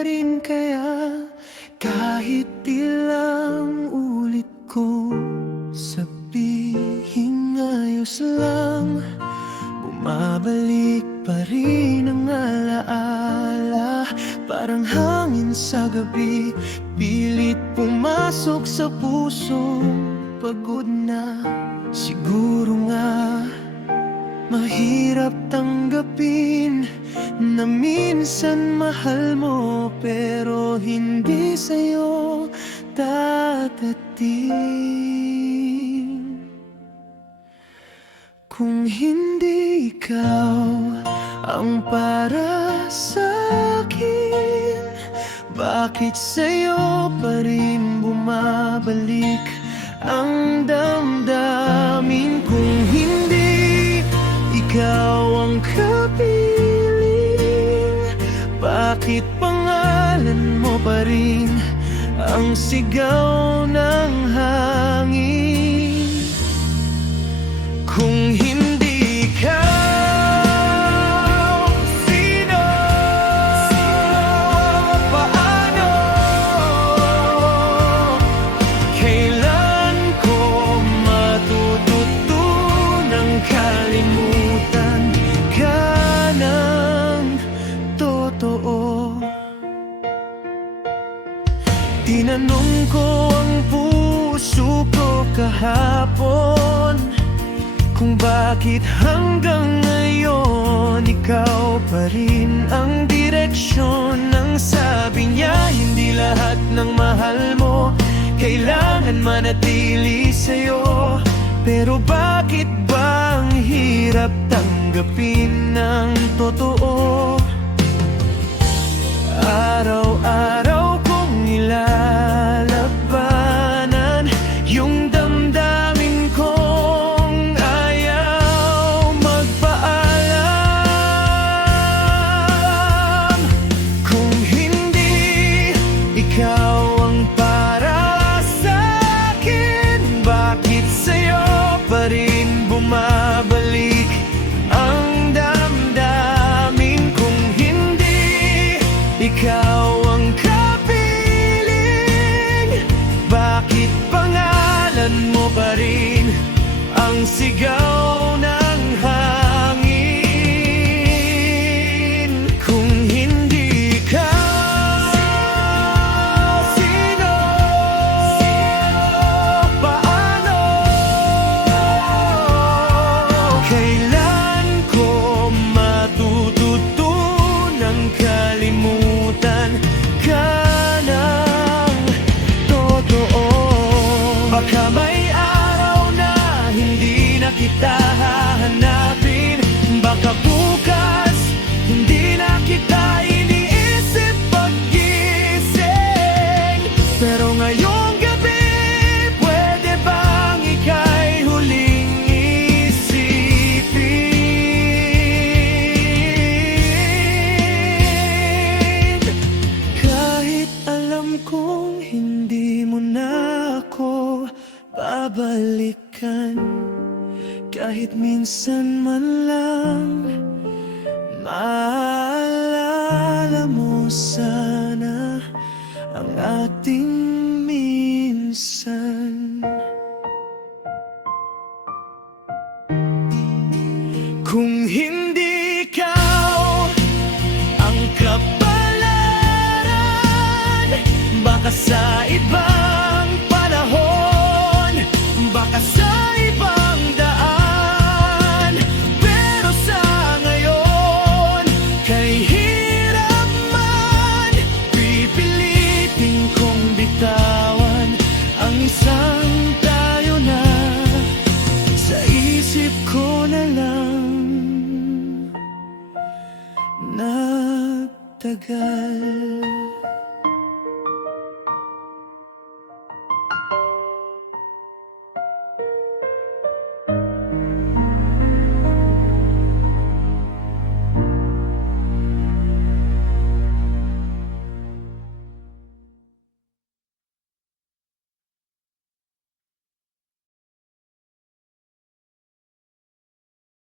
pa rin kaya kahit ilang ulit ko sabihin ayos lang, bumabalik pa rin ang alaala. Parang hangin sa gabi, pilit pumasok sa puso. Pagod na, siguro nga mahirap tanggapin na minsan mahal mo pero hindi sa'yo dadating. Kung hindi ikaw ang para sa'kin, bakit sa'yo pa rin bumabalik ang damdamin? Kung hindi ikaw ang kapiling, bakit pangalan mo pa rin ang sigaw ng hangin? Kung hindi ikaw, sino? Paano? Kailan ko matututunang kalimutan ka ng totoo? Tinanong ko ang puso ko kahapon kung bakit hanggang ngayon ikaw pa rin ang direksyon. Ang sabi niya, hindi lahat ng mahal mo kailangan manatili sa'yo. Pero bakit ba ang hirap tanggapin ng totoo? Araw-araw kong nilalabanan yung damdamin kong ayaw magpaalam. Kung hindi ikaw ang para sa'kin, bakit sa'yo pa rin bumabalik ang damdamin? Kung hindi ikaw ang kapiling, bakit pangalan mo pa rin ang sigaw ng hangin? Kung hindi ikaw, sino? Paano? Kailan ko matututunang kalimutan ka ng totoo? Baka may araw na hindi na kita hahanapin, baka bukas hindi na kita iniisip paggising. Pero ngayong gabi, pwede bang ika'y huling isipin? Kahit alam kong hindi mo na ako babalikan, kahit minsan man lang maalala mo sana ang ating minsan. Kung hindi ikaw ang kapalaran, baka sa ibang panahon, baka sa ibang daan. Pero sa ngayon, kay hirap man, pipilitin kong bitawan ang isang tayo na sa isip ko na lang nagtagal.